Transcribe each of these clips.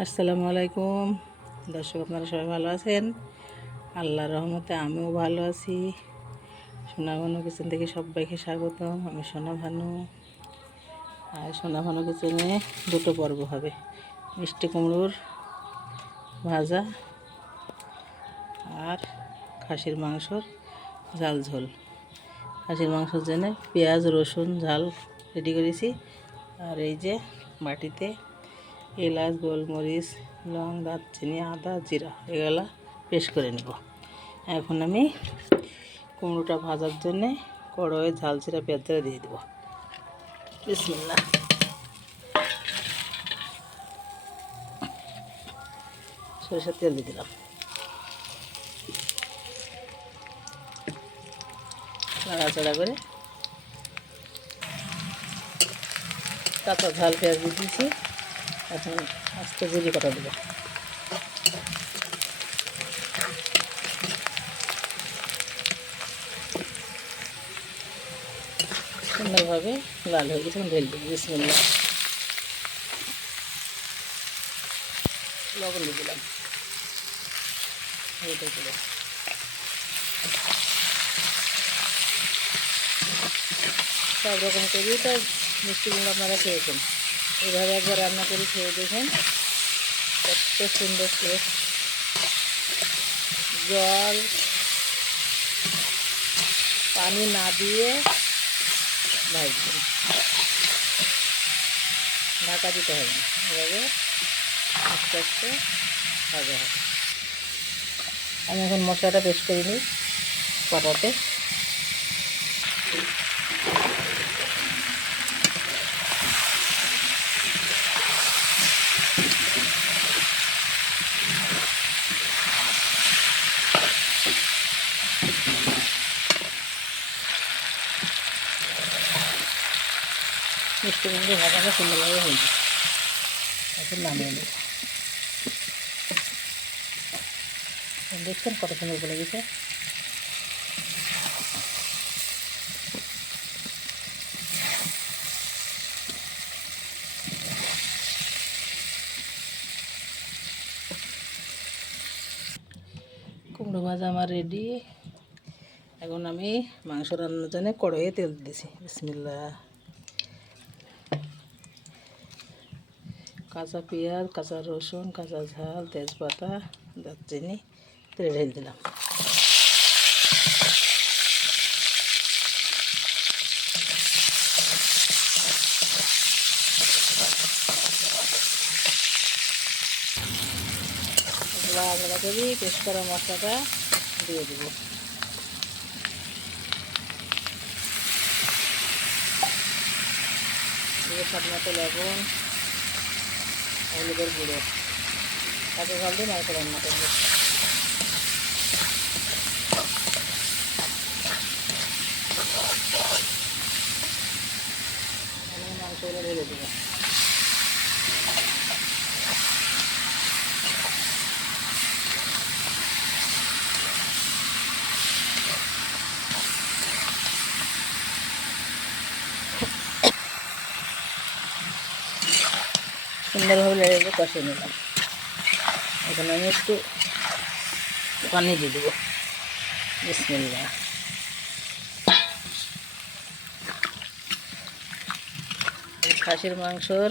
আসসালামু আলাইকুম দর্শক, আপনারা সবাই ভালো আছেন? আল্লাহর রহমতে আমিও ভালো আছি। সোনা ভানু কিচেন থেকে সবাইকে স্বাগতম। আমি সোনা ভানু। আর সোনা ভানু কিচেনে দুটো পর্ব হবে, মিষ্টি কুমড়োর ভাজা আর খাসির মাংসর ঝাল ঝোল। খাসির মাংসের জন্য পেঁয়াজ রসুন ঝাল রেডি করেছি। আর এই যে বাটিতে এলাচ গোলমরিচ লং দারচিনি আদা জিরা এগুলা পেস্ট করে নেব। এখন আমি কুমড়োটা ভাজার জন্যে কড়াইয়ে ঝাল জিরা পেঁয়াজ দিয়ে দেবো। বিসমিল্লাহ। সরিষার তেল দিয়ে দিলাম। নাড়াচাড়া করে কাঁচা ঝাল পেঁয়াজ দিয়ে দিয়েছি। এখন আস্তে জিরে কটা দেবো। সুন্দরভাবে লাল হয়ে গেছে, ঢেলে দেবো। বিসমিল্লাহ। লবণ দিয়ে দিলাম। এইটা দিলাম। সব রকম করেই তো মিষ্টি কুমড়ো আপনারা খেয়েছেন। এইভাবে একবার রান্না করে খেয়ে দেখেন, কত সুন্দর টেস্ট। জল পানি না দিয়ে ভাজবেন, ঢাকা দিতে হবে না, এভাবে আস্তে আস্তে ভাজা হবে। আমি এখন মশলাটা পেস্ট করে নিই কড়াতে। মিষ্টি কুমড়ো ভাজাটা সুন্দরভাবে হয়েছে, এখন নামিয়ে নেব। দেখছেন কত সুন্দর বলে গেছে। কুমড়ো ভাজা আমার রেডি। এখন আমি মাংস রান্নার জন্য কড়াইয়ে তেল দিয়েছি। বিসমিল্লাহ। কাঁচা পেঁয়াজ কাঁচা রসুন কাঁচা ঝাল তেজপাতা দারচিনি তেল ঢেলে দিলাম। আলাদা করে পেস্ট করা মশলাটা দিয়ে দেবো। দিয়ে স্বাদ মতো লবণ হলুদের গুঁড়ো কাঁচা ঝাল দিয়ে মাংস রান্না করবো। আমি মাংসগুলো ঢেলে দেবো। সুন্দরভাবে লেগে কষিয়ে নিলাম। এখন আমি একটু পানি দিয়ে দেবো। বিসমিল্লাহ। খাসির মাংসর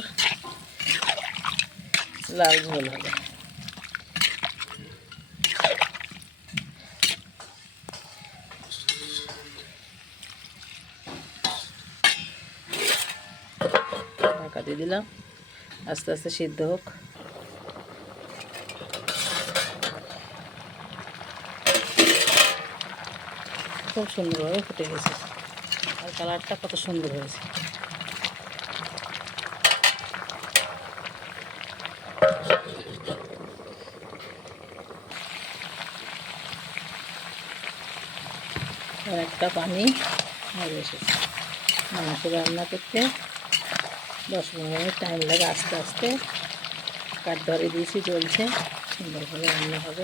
লাল ঝোল হবে। ঢাকা দিয়ে দিলাম, আস্তে আস্তে সিদ্ধ হোক। খুব সুন্দরভাবে ফুটে গেছে, আর কালারটা কত সুন্দর হয়েছে। একটা পানি হয়ে এসেছে। মাংস রান্না করতে 10-15 মিনিট টাইম লাগে। আস্তে আস্তে কাঠ ধরে দিয়েছি, জ্বলছে, সুন্দরভাবে রান্না হবে।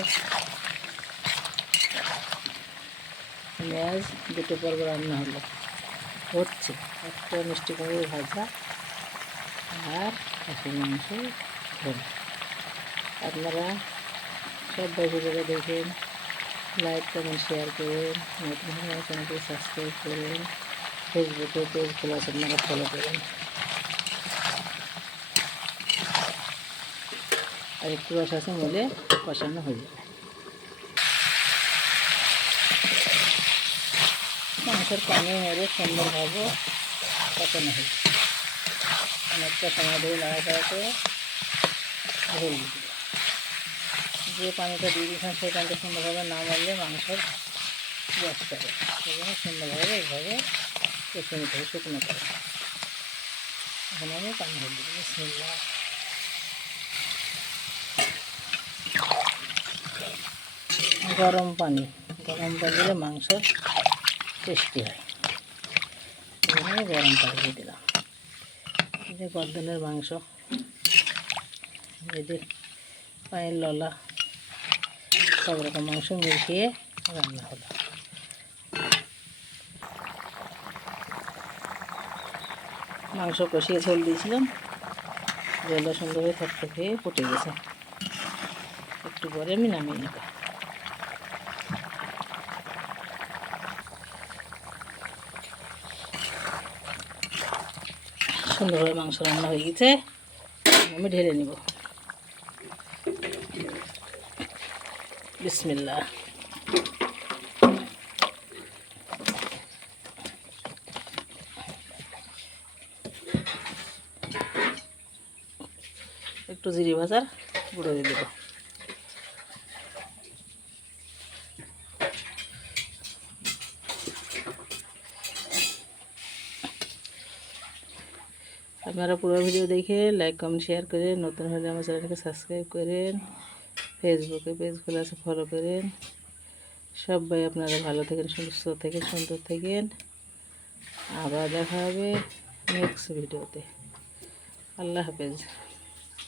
পেঁয়াজ দুটো পর্ব রান্না হলো, হচ্ছে একটা মিষ্টি কুমড়ো ভাজা আর খাসির মাংস ঝোল। আপনারা সবাই ভিডিওটা দেখেন, লাইক কমেন্ট শেয়ার করেন, নতুন হলে আমার চ্যানেলটি সাবস্ক্রাইব করেন, ফেসবুকে পেজ খোলা আছে আপনারা ফলো করেন। আর একটু রস আছে বলে কষানো হয়ে যাবে। মাংসের পানি মেরে সুন্দরভাবে কষানো হয়ে যাবে। অনেকটা সময় ধরে লাড়াচাড়া করে ঝোল দিতে, যে পানিটা দিয়ে দিয়েছেন সেই পানিটা সুন্দরভাবে না মারলে মাংসের গ্যাস করে, সেই জন্য সুন্দরভাবে এইভাবে কষে নিতে হবে শুকনো করে। এখন আমি পানি ঢেলে দিই। বিসমিল্লাহ। গরম পানি দিলে মাংস টেস্টি হয়, এখানে গরম পানি দিয়ে দিলাম। এই যে গর্দনের মাংস, এই যে পায়ের ললা, সব রকম মাংস মিশিয়ে রান্না হলো। মাংস কষিয়ে ঝোল দিয়েছিলাম, জলটা সুন্দরভাবে থকথকে ফুটে গেছে। একটু পরে আমি নামিয়ে নেব। সুন্দরভাবে মাংস রান্না হয়ে গেছে, আমি ঢেলে নিব। বিসমিল্লাহ। একটু জিরে ভাজার গুঁড়ো দিয়ে দেবো। আপনারা পুরো ভিডিও দেখে লাইক কমেন্ট শেয়ার করেন, নতুন হলে আমার চ্যানেলটাকে সাবস্ক্রাইব করেন, ফেসবুকে পেজ খোলা আছে ফলো করেন। সবাই আপনারা ভালো থাকেন, সুস্থ থাকেন, সুন্দর থাকেন। আবার দেখা হবে নেক্সট ভিডিওতে। আল্লাহ হাফেজ।